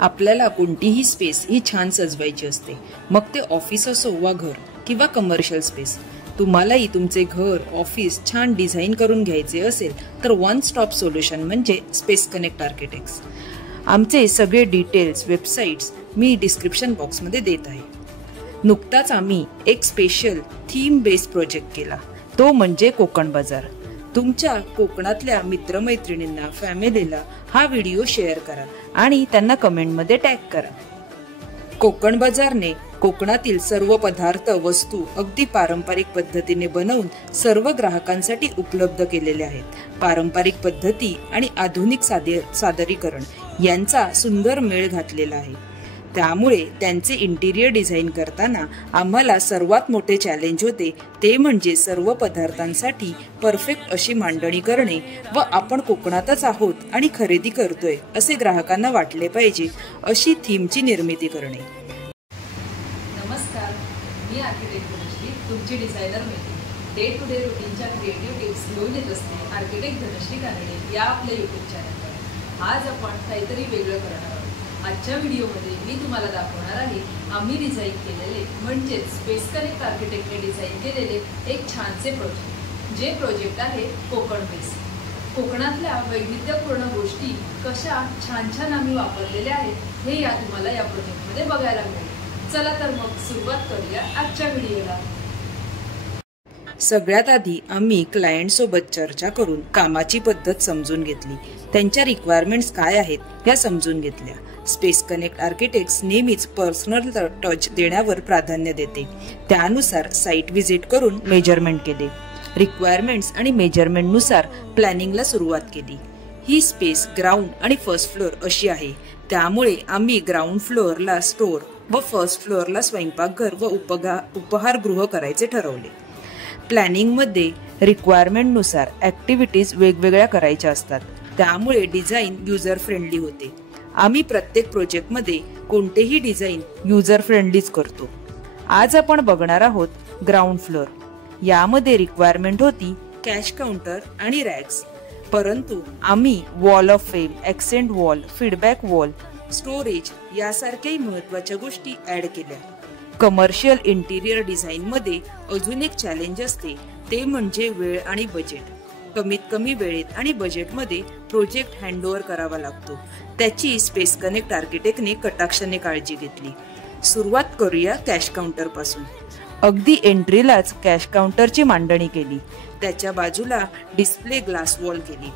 आपल्याला कोणतीही स्पेस ही छान सजवायची असते, मग ते ऑफिस असो वा घर किंवा कमर्शियल स्पेस. तुम्हालाही तुमचे घर ऑफिस छान डिझाईन करून घ्यायचे असेल तर वन स्टॉप सोल्युशन म्हणजे स्पेस कनेक्ट आर्किटेक्ट्स. आमचे सगळे डिटेल्स वेबसाईट्स मी डिस्क्रिप्शन बॉक्समध्ये देत आहे. नुकताच आम्ही एक स्पेशल थीम बेस्ड प्रोजेक्ट केला, तो म्हणजे कोकण बाजार. तुमच्या कोकणातल्या मित्रमैत्रिणींना फॅमिलीला हा व्हिडिओ शेअर करा आणि त्यांना कमेंटमध्ये टॅग करा. कोकण बाजारने कोकणातील सर्व पदार्थ वस्तू अगदी पारंपरिक पद्धतीने बनवून सर्व ग्राहकांसाठी उपलब्ध केलेले आहेत. पारंपरिक पद्धती आणि आधुनिक सादरीकरण यांचा सुंदर मेळ घातलेला आहे. त्यामुळे त्यांचे इंटिरियर डिझाईन करताना आम्हाला सर्वात मोठे चॅलेंज होते ते म्हणजे सर्व पदार्थांसाठी परफेक्ट अशी मांडणी करणे व आपण कोकणातच आहोत आणि खरेदी करतोय असे ग्राहकांना वाटले पाहिजे अशी थीमची निर्मिती करणे. नमस्कार, मी आर्किटेक्ट धनश्री, तुमची डिझायनर मिळते. डे टू डे रुटीनच्या क्रिएटिव्ह टिप्स घेऊन येत असते आर्किटेक्ट धनश्री कानडे या आपल्या यूट्यूब चॅनलवर. आज आपण काहीतरी वेगळं करणार आहोत. आजच्या व्हिडिओमध्ये मी तुम्हाला दाखवणार आहे आम्ही डिझाईन केलेले म्हणजेच स्पेस कनेक्ट आर्किटेक्टने डिझाईन केलेले एक छानसे प्रोजेक्ट. जे प्रोजेक्ट आहे कोकण बेस. कोकणातल्या वैविध्यपूर्ण गोष्टी कशा छान छान आम्ही वापरलेल्या आहेत हे तुम्हाला या प्रोजेक्टमध्ये बघायला मिळेल. चला तर मग सुरुवात करूया आजच्या व्हिडिओला. सगळ्यात आधी आम्ही क्लायंट सोबत चर्चा करून कामाची पद्धत समजून घेतली, त्यांच्या रिक्वायरमेंट्स काय आहेत या समजून घेतल्या. स्पेस कनेक्ट आर्किटेक्ट्स नेहमीच पर्सनल टच देण्यावर प्राधान्य देते. त्यानुसार साईट व्हिजिट करून मेजरमेंट केले. रिक्वायरमेंट्स आणि मेजरमेंटनुसार प्लॅनिंगला सुरुवात केली. ही स्पेस ग्राउंड आणि फर्स्ट फ्लोअर अशी आहे, त्यामुळे आम्ही ग्राउंड फ्लोअरला स्टोअर व फर्स्ट फ्लोअरला स्वयंपाकघर व उपहारगृह करायचे ठरवले. प्लॅनिंगमध्ये रिक्वायरमेंटनुसार ॲक्टिव्हिटीज वेगवेगळ्या करायच्या असतात, त्यामुळे डिझाईन युजर फ्रेंडली होते. आम्ही प्रत्येक प्रोजेक्टमध्ये कोणतेही डिझाईन युजर फ्रेंडलीच करतो. आज आपण बघणार आहोत ग्राउंड फ्लोअर. यामध्ये रिक्वायरमेंट होती कॅश काउंटर आणि रॅक्स, परंतु आम्ही wall of fame, accent wall, feedback wall, storage यासारख्याही महत्त्वाच्या गोष्टी ॲड केल्या. कमर्शियल इंटिरियर डिझाईनमध्ये अजून एक चॅलेंज असते ते म्हणजे वेळ आणि बजेट. कमीत कमी वेळेत आणि बजेटमध्ये प्रोजेक्ट हँडओव्हर करावा लागतो. त्याची स्पेस कनेक्ट आर्किटेक्टने कटाक्षाने काळजी घेतली. सुरुवात करूया कॅश काउंटरपासून. अगदी एंट्रीलाच कॅश काउंटरची मांडणी केली. त्याच्या बाजूला डिस्प्ले ग्लास वॉल केली.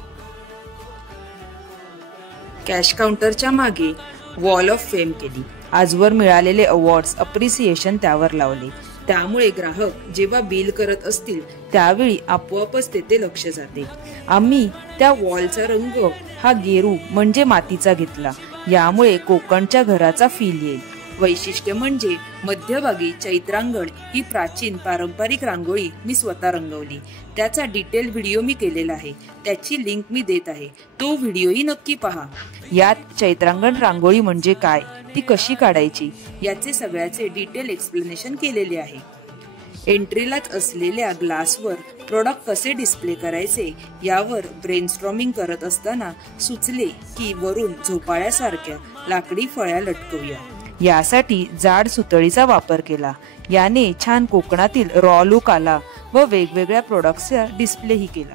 कॅश काउंटरच्या मागे वॉल ऑफ फेम केली. आजवर मिळालेले अवॉर्ड्स अप्रिसिएशन त्यावर लावले, त्यामुळे ग्राहक जेव्हा बिल करत असतील त्यावेळी आपोआपच तेथे लक्ष जाते. आम्ही त्या वॉलचा रंग हा गेरू म्हणजे मातीचा घेतला, यामुळे कोकणच्या घराचा फील येईल. वैशिष्ट्य म्हणजे मध्यभागी चैत्रांगण ही प्राचीन पारंपरिक रांगोळी मी स्वतः रंगवली. त्याचा डिटेल व्हिडिओ मी केलेला आहे, त्याची लिंक मी देत आहे, तो व्हिडिओही नक्की पहा. यात चैत्रांगण रांगोळी म्हणजे काय, ती कशी काढायची याचे सगळ्याचे डिटेल एक्सप्लेनेशन केलेले आहे. एंट्रीलाच असलेल्या ग्लासवर प्रोडक्ट कसे डिस्प्ले करायचे यावर ब्रेनस्टॉर्मिंग करत असताना सुचले की वरून झोपाळ्यासारख्या लाकडी फळ्या लटकवूया. यासाठी जाड सुतळीचा वापर केला. याने छान कोकणातील रॉ लुक आला व वेगवेगळ्या प्रोडक्ट्सचा डिस्प्लेही केला.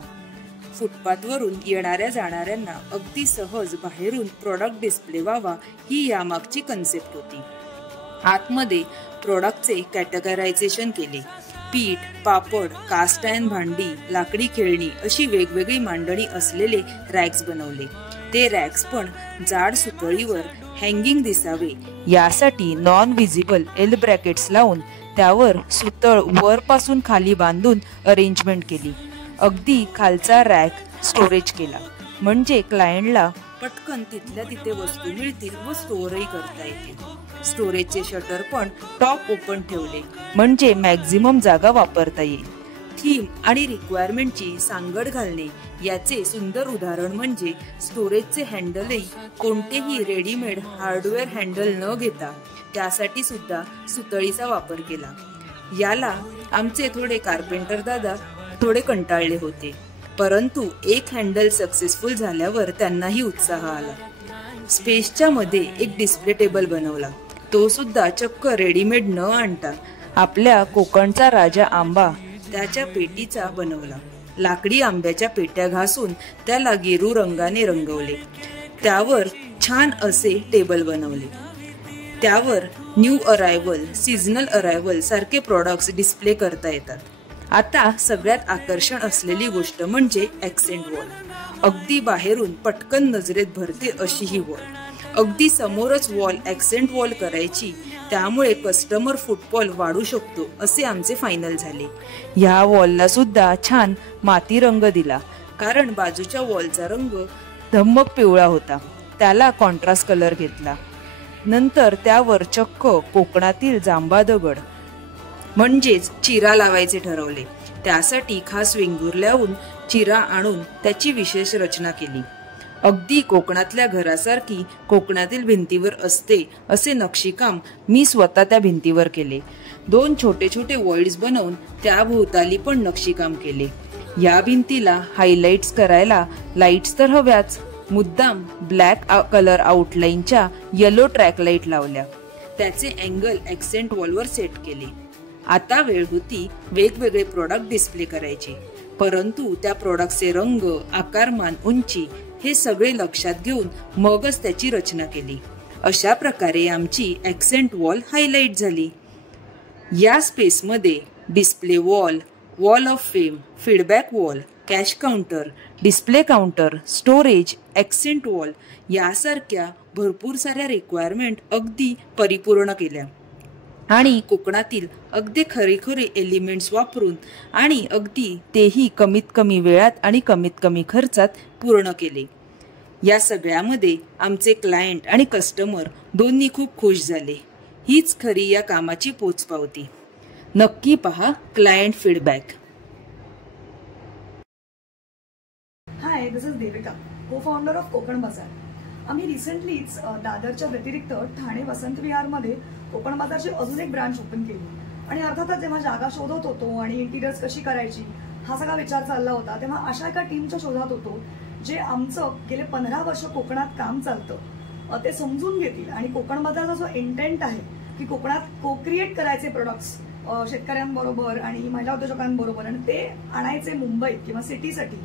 फुटपाथवरून येणाऱ्या जाणाऱ्यांना अगदी सहज बाहेरून प्रोडक्ट डिस्प्ले व्हावा ही यामागची कन्सेप्ट होती. आतमध्ये प्रोडक्टचे कॅटेगरायझेशन केले. पीठ, पापड, कास्ट आयर्न भांडी, लाकडी खेळणी अशी वेगवेगळी मांडणी असलेले रॅक्स बनवले. ते रॅक्स पण जाड सुतळीवर हँगिंग दिसावे यासाठी नॉन व्हिजिबल एल ब्रॅकेट्स लावून त्यावर सुतळ वरपासून खाली बांधून अरेंजमेंट केली. अगदी खालचा रॅक स्टोरेज केला म्हणजे क्लायंटला पटकन तिथल्या तिथे वस्तू मिळतील व स्टोअरही करता येतील. स्टोरेजचे शटर पण टॉप ओपन ठेवले म्हणजे मॅक्झिमम जागा वापरता येईल. थीम आणि रिक्वायरमेंटची सांगड घालणे याचे सुंदर उदाहरण म्हणजे स्टोरेजचे हँडलही कोणतेही रेडीमेड हार्डवेअर हँडल न घेता त्यासाठी सुद्धा सुतळीचा वापर केला. याला आमचे थोडे कार्पेंटर दादा थोडे कंटाळले होते, परंतु एक हँडल सक्सेसफुल झाल्यावर त्यांनाही उत्साह आला. स्पेसच्या मध्ये एक डिस्प्ले टेबल बनवला, तो सुद्धा चक्क रेडीमेड न आणता आपल्या कोकणचा राजा आंबा त्याच्या पेटीचा बनवला. लाकडी आंब्याच्या पेट्या घासून त्याला गेरू रंगाने रंगवले, त्यावर छान असे टेबल बनवले. त्यावर न्यू अरायव्हल, सीझनल अरायव्हल सारखे प्रॉडक्ट्स डिस्प्ले करता येतात. आता सगळ्यात आकर्षण असलेली गोष्ट म्हणजे ॲक्सेंट वॉल. अगदी बाहेरून पटकन नजरेत भरते अशी ही वॉल. अगदी समोरच वॉल ॲक्सेंट वॉल करायची, त्यामुळे कस्टमर फुटफॉल वाढू शकतो असे आमचे फायनल झाले. ह्या वॉलला सुद्धा छान माती रंग दिला, कारण बाजूच्या वॉलचा रंग धम्मक पिवळा होता. त्याला कॉन्ट्रास्ट कलर घेतला. नंतर त्यावर चक्क कोकणातील जांभा दगड म्हणजेच चिरा लावायचे ठरवले. त्यासाठी खास वेंगुर्ल्याहून चिरा आणून त्याची विशेष रचना केली. अगदी कोकणातल्या घरासारखी कोकणातील भिंतीवर असते असे नक्षीकाम मी स्वतः त्या भिंतीवर केले. 2 छोटे छोटे वॉइड्स बनवून त्याभोवताली पण नक्षीकाम केले. या भिंतीला हायलाइट्स करायला लाईट्स तर हव्याच. मुद्दाम ब्लॅक कलर आउटलाईनच्या येलो ट्रॅक लाईट लावल्या. त्याचे अँगल ॲक्सेंट वॉलवर सेट केले. आता वेळ होती वेगवेगळे प्रोडक्ट डिस्प्ले करायचे, परंतु त्या प्रोडक्टचे रंग, आकारमान, उंची हे सगळे लक्षात घेऊन मगच त्याची रचना केली. अशा प्रकारे आमची ॲक्सेंट वॉल हायलाइट झाली. या स्पेसमध्ये display wall, wall of fame, feedback wall, cash counter, display counter, storage, accent wall यासारख्या भरपूर साऱ्या रिक्वायरमेंट अगदी परिपूर्ण केल्या आणि कोकणातील अगदी खरेखुरे एलिमेंट्स वापरून आणि अगदी तेही कमीत कमी वेळात आणि कमीत कमी खर्चात पूर्ण केले. या सगळ्यामध्ये आमचे क्लायंट आणि कस्टमर दोन्ही खूप खुश झाले. हीच खरी या कामाची पोचपावती. नक्की पहा client feedback. Hi, this is Devika, co-founder of Kokan Bazaar. आम्ही रिसेंटलीच दादरच्या व्यतिरिक्त ठाणे वसंत विहारमध्ये कोकण बाजारची अजून एक ब्रांच ओपन केली. आणि अर्थातच जेव्हा जागा शोधत होतो आणि इंटिरियर्स कशी करायची हा सगळा विचार चालला होता, तेव्हा अशा एका टीमच्या शोधात होतो जे आमचं गेले 15 वर्ष कोकणात काम चालतं ते समजून घेतील. आणि कोकण बाजारचा जो इंटेंट आहे की कोकणात को क्रिएट करायचे प्रोडक्ट्स शेतकऱ्यांबरोबर आणि महिला उद्योजकांबरोबर आणि ते आणायचे मुंबईत किंवा सिटीसाठी,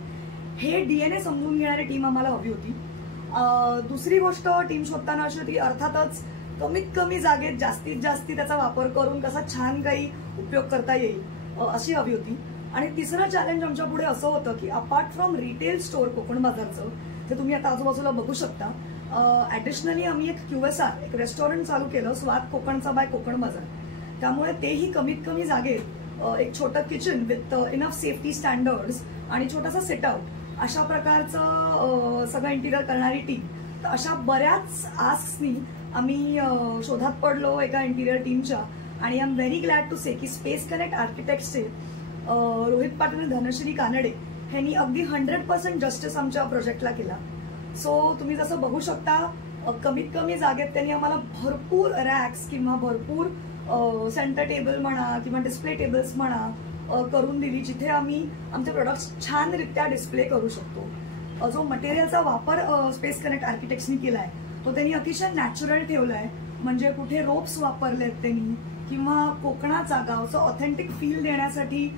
हे DNA समजून घेणारी टीम आम्हाला हवी होती. दुसरी गोष्ट टीम शोधताना अशी होती, अर्थातच कमीत कमी जागेत जास्तीत जास्त त्याचा वापर करून कसा छान काही उपयोग करता येईल अशी हवी होती. आणि तिसरं चॅलेंज आमच्या पुढे असं होतं की apart from retail store Kokan बाजारचं, जे तुम्ही आता आजूबाजूला बघू शकता, ॲडिशनली आम्ही एक QSR, एक रेस्टॉरंट चालू केलं, स्वाद कोकणचा बाय कोकण बाजार. त्यामुळे तेही कमीत कमी जागेत एक छोटं kitchen with enough safety standards आणि छोटासा सेटआउट अशा प्रकारचं सगळं इंटिरियर करणारी टीम. तर अशा बऱ्याच आस्क्सनी आम्ही शोधात पडलो एका इंटिरियर टीमच्या. आणि I am very glad to say की स्पेस कनेक्ट आर्किटेक्ट्सचे रोहित पाटील आणि धनश्री कानडे ह्यांनी अगदी 100% जस्टिस आमच्या प्रोजेक्टला केला. सो तुम्ही जसं बघू शकता, कमीत कमी जागेत त्यांनी आम्हाला भरपूर रॅक्स किंवा भरपूर सेंटर टेबल म्हणा किंवा डिस्प्ले टेबल्स म्हणा करून दिली, जिथे आम्ही आमचे प्रोडक्ट्स छानरित्या डिस्प्ले करू शकतो. जो मटेरियलचा वापर स्पेस कनेक्ट आर्किटेक्ट्सनी केलाय तो त्यांनी अतिशय नॅचरल ठेवलाय. म्हणजे कुठे रोप्स वापरलेत त्यांनी किंवा कोकणाचा गावचा ऑथेंटिक फील देण्यासाठी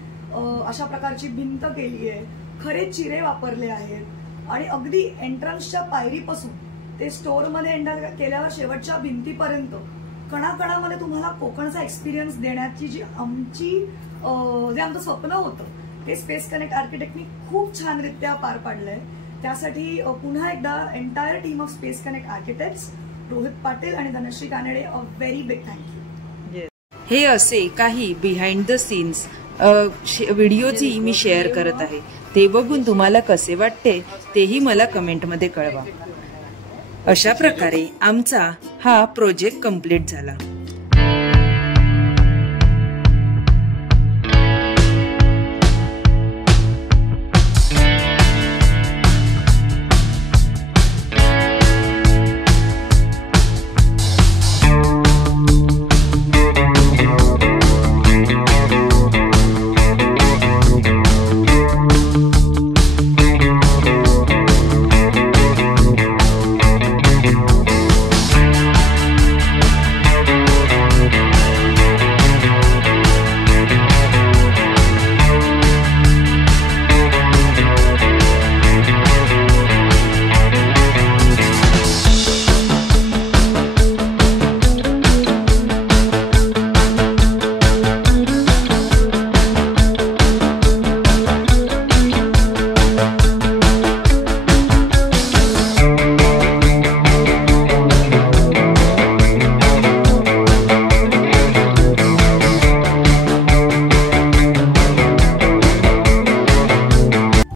अशा प्रकारची भिंत केली आहे. खरे चिरे वापरले आहेत आणि अगदी एंट्रन्सच्या पायरीपासून ते स्टोअरमध्ये एंटर केल्यावर शेवटच्या भिंतीपर्यंत कणाकणामध्ये तुम्हाला कोकणचा एक्सपिरियन्स देण्याची जे आमचं स्वप्न होतं ते स्पेस कनेक्ट आर्किटेक्टनी खूप छानरित्या पार पाडलंय. त्यासाठी पुन्हा एकदा entire team of space connect architects, Rohit Patil आणि Dhanashree Kanade, a very big thank you. हे असे काही बिहाइंड द सीन्स व्हिडिओजी मी शेअर करत आहे. ते बघून तुम्हाला कसे वाटते तेही मला कमेंटमध्ये कळवा. अशा प्रकारे आमचा हा प्रोजेक्ट कंप्लीट झाला.